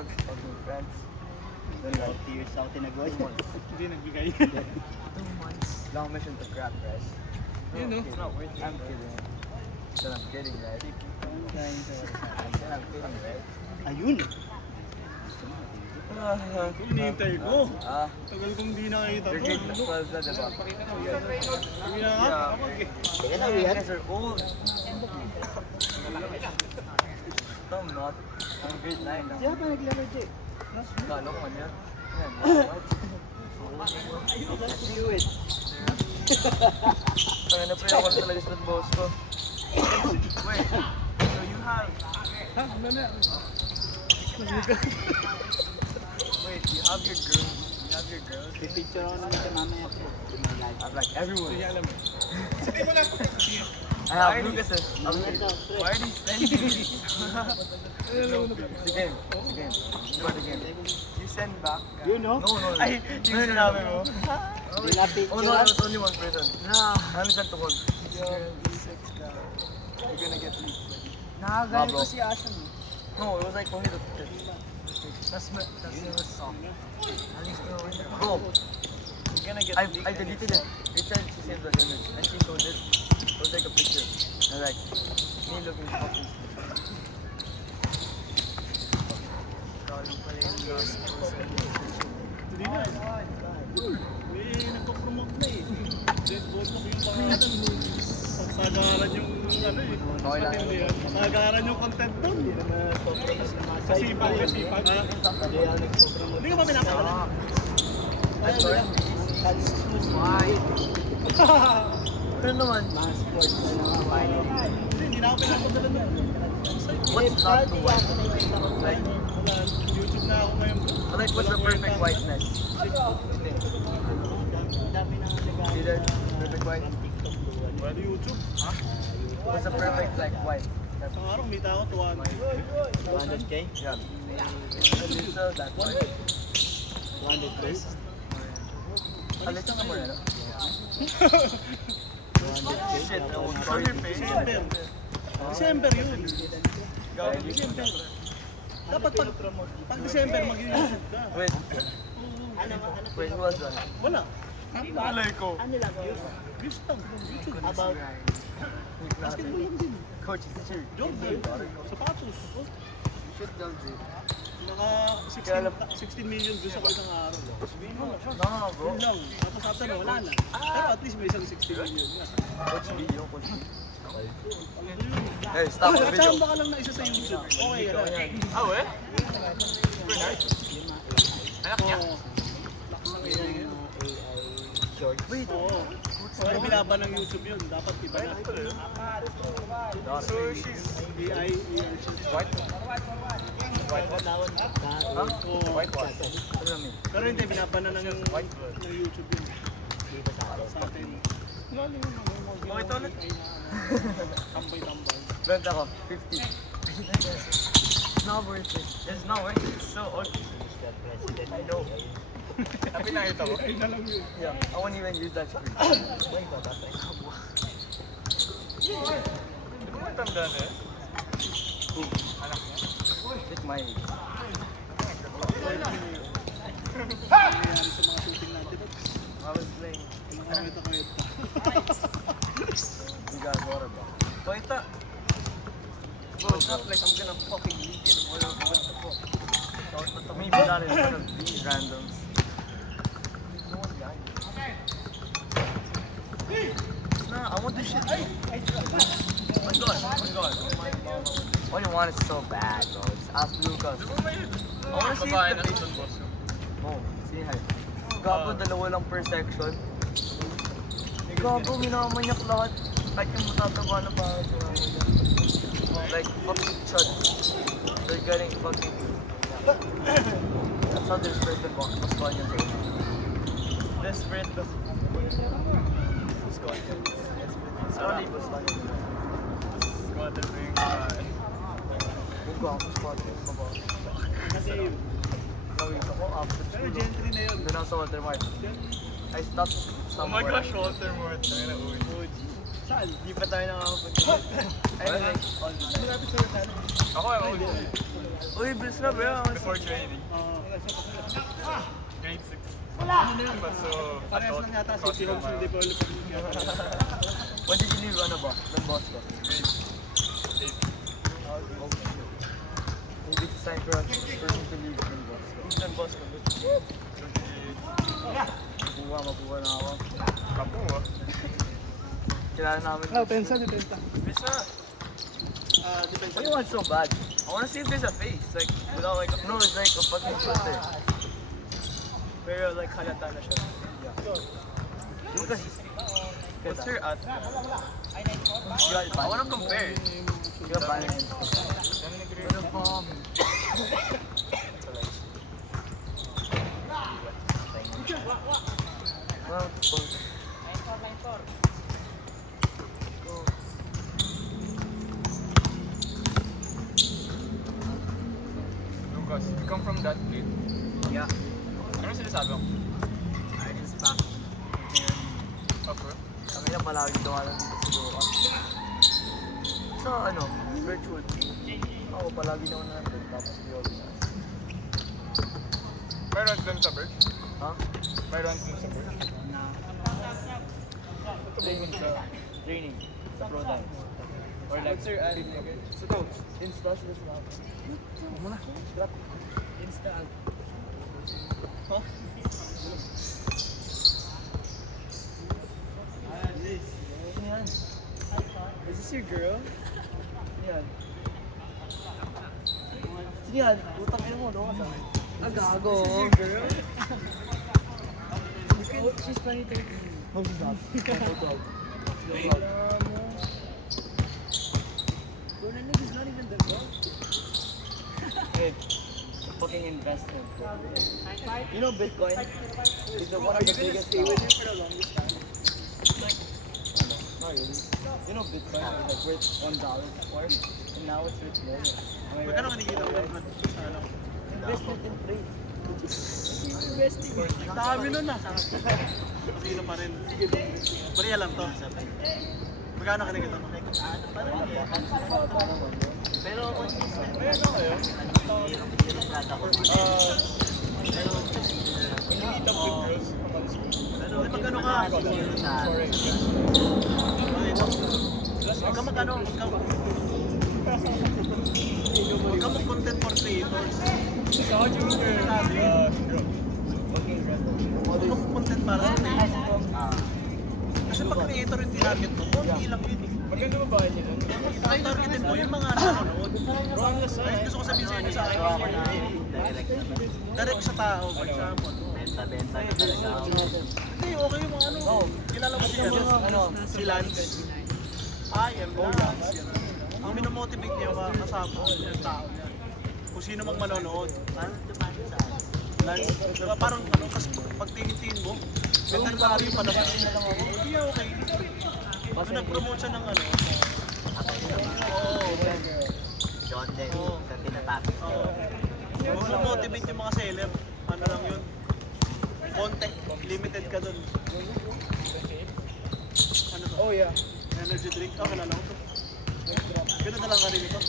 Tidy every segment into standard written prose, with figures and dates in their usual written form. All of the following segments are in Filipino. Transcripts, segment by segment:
months talking with friends. Then like Tears out in a go. Hindi nagbigay. 2 months. Long mission to grab guys. You know. It's not worth it. I'm kidding. Said I'm kidding, right? Said I'm kidding, right? Ayun. Hinihintay ko. Ah, Tagal kong di nakita you're to. grade 12 na, diba? Sabi na nga. Yeah. Sige na, You Rian. guys are old. No, I'm not. I'm grade 9 now. Siya pa naglaro, Jay. Kala ko man yan. Yan, what? Let's do it. Kaya na pre, ako na talaga sa boss ko. Wait, so you have... Ha? Ano na? Wait, you have your girls. You have your girls. Pipicture ako naman sa mamaya. I have like everyone. Hindi alam. I have Lucas's. Why are they sending me? Sige, sige. For the game. You send back. You know? No, no. Ay, yung sinabi mo. Dinapicture. Oh no, there's only one person. Ano saan tukod? You're gonna get leaked. Nakagalit bro. ko si Ashan. No, it was like only the fifth. That's the song. Bro, you're gonna get I deleted it. It said she saved the image and she showed it. It was like a picture. And like, me looking fucking Hindi na. Nagpo-promote na eh. Red Bull na yung pangalan. Pagsagaran yung ano eh. Okay lang. Pagsagaran yung content doon. Kasipag, kasipag. Ha? Hindi ka ba pinapakalan? That's right. Why? Pero naman, Hindi na ako pinapakalan doon. what's not the white? Like, Wala, YouTube na ako ngayon. like what's the perfect whiteness? Dami na See that? Perfect white? Wala YouTube. What's the perfect like white? Sa araw, kumita ako 200. 200k? Yeah. And it's that one. 200k? Alis ka mo yan. 200k? Shit, no. Sorry, face. December. December yun. December. Dapat pag December, mag-YouTube ka. Wait. Wait, who was that? Wala. Malay ko. Ano lang? Views lang. YouTube. About Basketball lang din. Coach, is this your Jordan. Sapatos. shit dog, dude? Naka 16 million views ako isang araw. No, bro. Yun lang. Tapos after na, wala na. Pero at least may isang 16 million na. Coach video, coach video. Hey, stop the video. Nakachamba ka lang na isa sa YouTube. Okay ka lang. Ah, we? Anak niya? short. Wait. Oo. Kaya binaban ng YouTube yun. Dapat iba na. So she's AI. white? Huh? Oo. White what? Ano namin? Pero hindi, binaban na ng YouTube yun. Sa atin. Okay, ito ulit. Tambay-tambay. Rent ako, 50. It's not worth it. It's not worth it. It's so ugly. I know. Happy na ito. Ay na lang yun. Yeah, I won't even use that screen. Hindi mo matanda na eh? Anak niya? It's my age. Nangyayari sa mga shooting natin. I was playing. Nakakita ko ito. You got water bottle. Toita! Bro, it's not like I'm gonna fucking leak it. What the fuck? Maybe not in front of these randoms. No one's behind me. Nah, I want this shit. Oh my god, oh my god. What you want is so bad, bro. Just ask Lucas. I wanna see if the page... Oh, see hi. Gago, dalawa lang per section. Gago, minamanyak lahat. Kahit yung matataba na parang like, fucking chud. They're getting fucking... That's how they're spreading mas ganyan sa'yo. They're spread the... Mas ganyan. Sorry, mas ganyan. Mas ganyan rin ka. Huwag ko ako, mas ganyan ka ba? Kasi yun. Gawin ako after Pero school. gentry na yun. Doon ako sa Watermark. I stopped somewhere. Oh my gosh, Walter Mort. Saan? Di pa tayo nakakapunta. I was like, on the Malapit sa'yo saan? Ako ay Uy, bilis na bro. Before training. Grade 6. Ano na yan? So, Parehas lang yata si Homes yung development. When did you leave ano ba? Don Bosco? Grade 8. Maybe it's time for a person to leave Don Bosco. Don Bosco. Mabuha na ako. Kapo ah. Kilala namin. Tensa. Bisa. Depends What do you want so bad? I want to see if there's a face. Like, without like, no, it's like a fucking filter. Pero like halata na siya. Lucas. What's her at? I want to compare. You got balance. Ano pa? Lucas, you come from that gate. Yeah. Ano sinasabi mo? I just back. Okay. Kami na palagi dumalang dito sa Lucas. Sa ano, virtual team. Ako palagi na ako nandun, tapos di ako binas. May runs dun sa bird? Ha? May runs dun sa bird? Training sa training. Sa pro dance. Or like, Sir, sa coach. Insta sila sa lahat. Muna. Drop. Insta. Huh? Ano yan? Is this your girl? Ano yan? Sino yan? Putang ina mo, doon ka sa akin. Gago. Is this your girl? Oh, she's 23. No, she's not. Bro, that nigga's not even the girl. Hey, it's a fucking investment, bro. You know Bitcoin? It's the one Are of you the gonna biggest stay with him for the longest time? Not really. You know Bitcoin is like worth $1 before, and now it's worth more. Magkano kinikita mo sa ano? Investment in trade. Investing. Dami nun ah. Sino pa rin. Bariya lang to. Magkano kinikita mo? Pero Meet up with girls from other schools. Magkano ka? Sorry. Huwag ka magkano? Huwag ka mag-content for creators. Sa junior, girl. Huwag ka mag-content para sa creators. Kasi pag creator yung tinarget mo, konti lang yun eh. Maganda ba bahay niya dun? Targetin mo yung mga nanonood. Bro, ang lasa Ay, eh. gusto ko sabihin sa inyo sa akin. Direct sa tao, for example. benta na talaga ako. Hindi, okay yung mga ano. Kilala mo siya. Ano? Si Lance. I am Lance. Ang minomotivate niya mga kasama yung tao niya. Kung sino mang manonood. Lance, diba parang ano, kasi pag tingin mo, veterinario pa naman. Hindi okay. Kasi nag-promote siya ng ano. Oo. John din, Oo. sa tinatapos. Oo. Kung motivate yung mga seller, ano lang yun. Konti, limited ka dun. Ano to? Oh yeah. Energy drink? Oh, kilala ko to. Ganun na lang kanina to.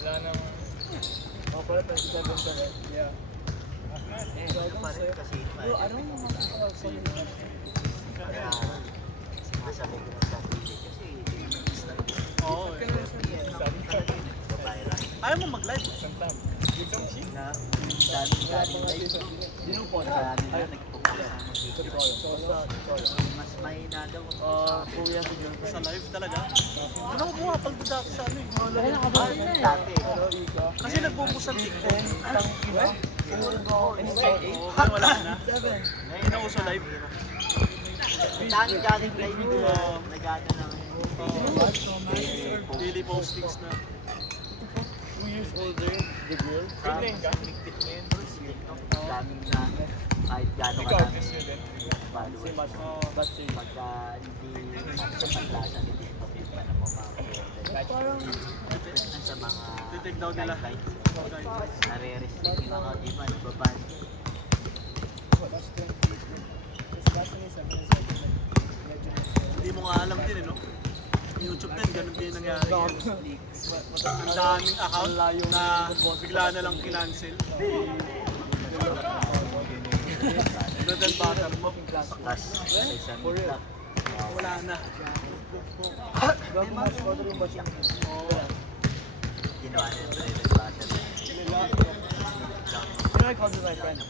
Wala nang... Oh, pala 27 ka rin. Yeah. Ito pa rin kasi Bro, I don't know how to kaya masabi ko ng strategy kasi Oo. Ayaw mo mag-live. Samtam. Yung sheet. na daming live. Yun po sa nila nagpupunta mas mahina daw kuya si girlfriend. Sa live talaga. Ano ko pumapag dati sa ano eh. Dati. Kasi nagbubusan sa TikTok. Oo, Anytime. kaya wala na. Hindi na uso live. Dami galing live ko. Oo. Nagano lang. Daily postings na. 2 years older, the girl. Grade 9 ka? Daming na kahit gano'n Ikaw, ka this year din. followers. Oo. Pagka hindi sa paglasan, hindi mo pa na Parang sa mga Detect daw nila. guidelines. Nare-restrict yung mga iba, nababan. that's 20. This last one is 7 is like legend. Hindi mo nga alam din eh, no? YouTube din, ganun din nangyari. Ang daming account na bigla na lang kinancel. Bread and butter mo. Tapos, sa isang nila. Wala na. Bago mas order yung basic. Ginawa niya yung bread and butter. You know, I called with my friend.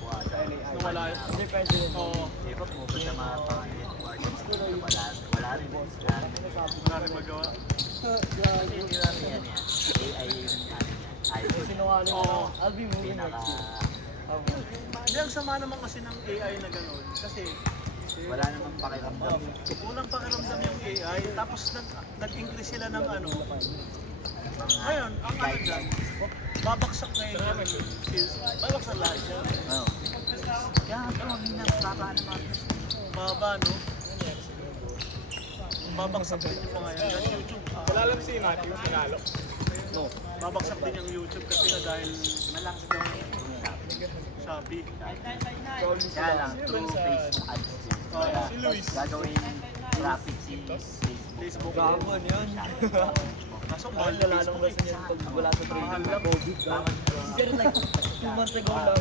Nawala yun. Hindi president. Oo. Di ba po sa mga pang-headquarters? Wala rin. Wala rin magawa. Hindi namin yan yan. AI yung ano yan. iPhone. Sinungaling Oo. ako. I'll be moving Pinaka... next year. Hindi, ang sama naman kasi ng AI na gano'n. Kasi Wala namang pakiramdam. unang pakiramdam yung AI, tapos nag-increase sila ng ano. Ngayon, ang ano dyan, babaksak na yun yung skills. Babaksak lahat yan. Oo. Kaya ito, hina, baba naman. Baba, no? Babaksak din yung mga yan. At YouTube, Wala lang si Matthew, pinalo. no. Babaksak din yung YouTube kasi na dahil Malakas daw yung Shopee. Kaya lang, through Facebook ads din. Kaya Si Luis. gagawin traffic si Facebook. Facebook. Gagawin yun. Kaso Ang mahal na lala nung Facebook kasi niyan pag wala sa training na COVID. Kasi like 2 months ago lang.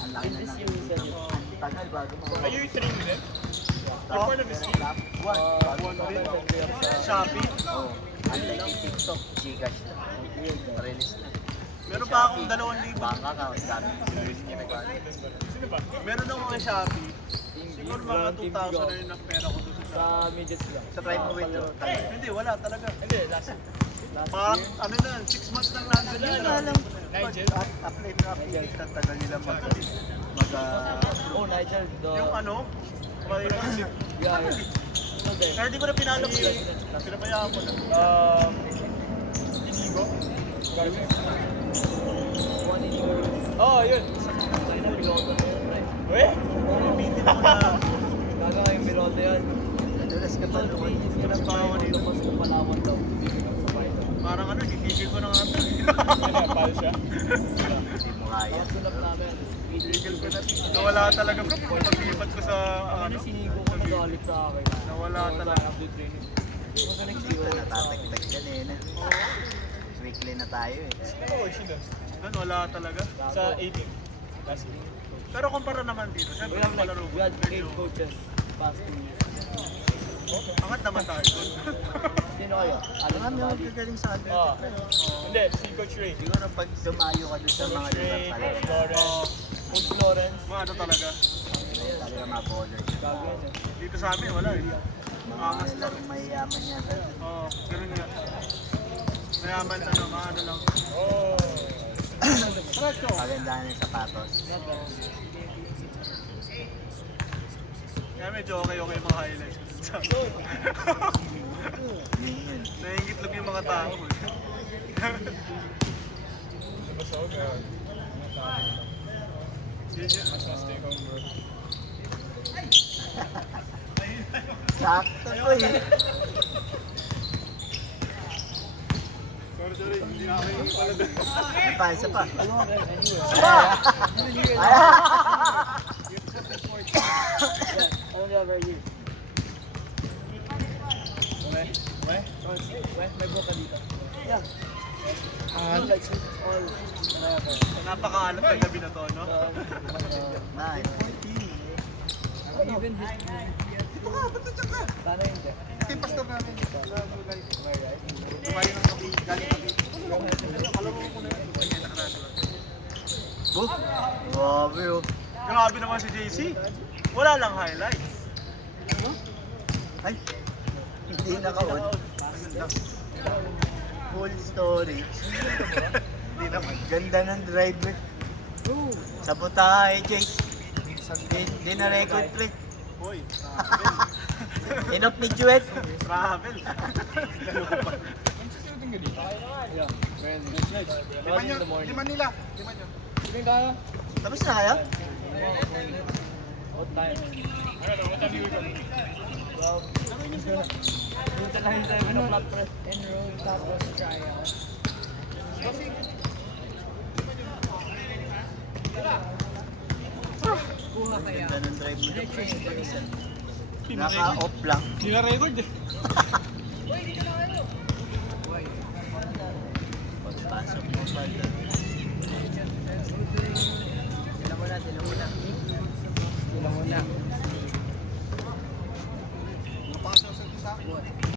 Ang laki na This ng year, we said it. ang tagal bago Are you training them? You're part of his team. One din. Shopee. Oh, unlike yung TikTok, Gcash na. Release na. Meron pa akong 2,000. Bank account, dami. Sino ba? Meron akong mga Shopee. Siguro mga 2,000 na yun ang pera ko doon sa Sa midgets lang. Sa try mo withdraw. Hindi, wala talaga. Hindi, last Parang ano na, 6 months lang natin. Hindi na alam. Nigel. Apply na apply. Ang tagal nila mag... Oh, Nigel. Yung ano, kapalitan. Yeah. So there. Kaya di ko na pinalok yun. Pinabayaan ko na. Inigo. One in your... Oh, yun. Tayo na piloto na yun, right? Weh? Bitin ako na. Gaga kayong piloto yun. Nadulas ka pa noon. Mas Palawan dito. Mas na Palawan daw. Bibigyan sa Python. Parang ano, gigigil ko na nga ito. Ano, pal siya? Hindi mo kaya. Ang sunap namin. Gigigil ko na. Nawala talaga bro. Pag-ipat ko sa Ano ano. sinigo ko nagalit sa akin. Nawala So, talaga. after training. Kung sa next Dito year, natatagtag ka na eh. Weekly na tayo eh. Oo, sino? Doon, wala talaga. Sa 18. Last year. Pero kumpara naman dito. we Siyempre, have like, palaro. we had 8 coaches past 2 years. Angat naman tayo doon. Sino kayo? Alam Alam mo, mo, gagaling sa atin. Oh. Hindi, si Coach Ray. Siguro pag dumayo ka doon sa mga lugar Ray, pala. Lawrence. Coach Lawrence. Mga ano talaga. Talaga mga bowlers. Gago yun eh. Dito sa amin, wala eh. Mga larong mayayaman yata. Oo, ganun nga. Mayaman ano, mga ano lang. Oh. Pagandahan ng sapatos. Kaya medyo okay yung mga highlights. Yun yun. Naiingitlog yung mga tao. Nabasog. Yun yun. Mas stay home, bro. Sakto to eh. Sorry, hindi na ako yung pala doon. Isa pa, isa pa. Ano ka rin? Anywhere. Yeah, only over here. Okay? Okay? May boka dito. Yeah. No, like all whatever. Napakaalat ng gabi na to, no? Nice. Even history. Ito ka, ba't nandiyan ka? Sana hindi. Ito yung pastor namin. Alright. Tumayo ng gabi, galing kami. Alam mo ko na yan. Oh, grabe oh. Grabe naman si JC. Wala lang highlight. Ay, hindi naka-on. Full storage. Hindi naman. Ganda ng driver. Sabotahe, Jace. Hindi na record plate. Hoy, Enough ni Juet. travel. Yeah. When it's nice. One in the morning. nila. Lima nyo. Sige kaya. Tapos na kaya? What time? I don't know, what time do we go? Well, punta lang yung 7 o'clock press enroll tapos tryout. Kuha kaya. Ganda ng drive mo. Naka-off lang. Hindi na record eh. Sila muna, sila muna. Sila muna.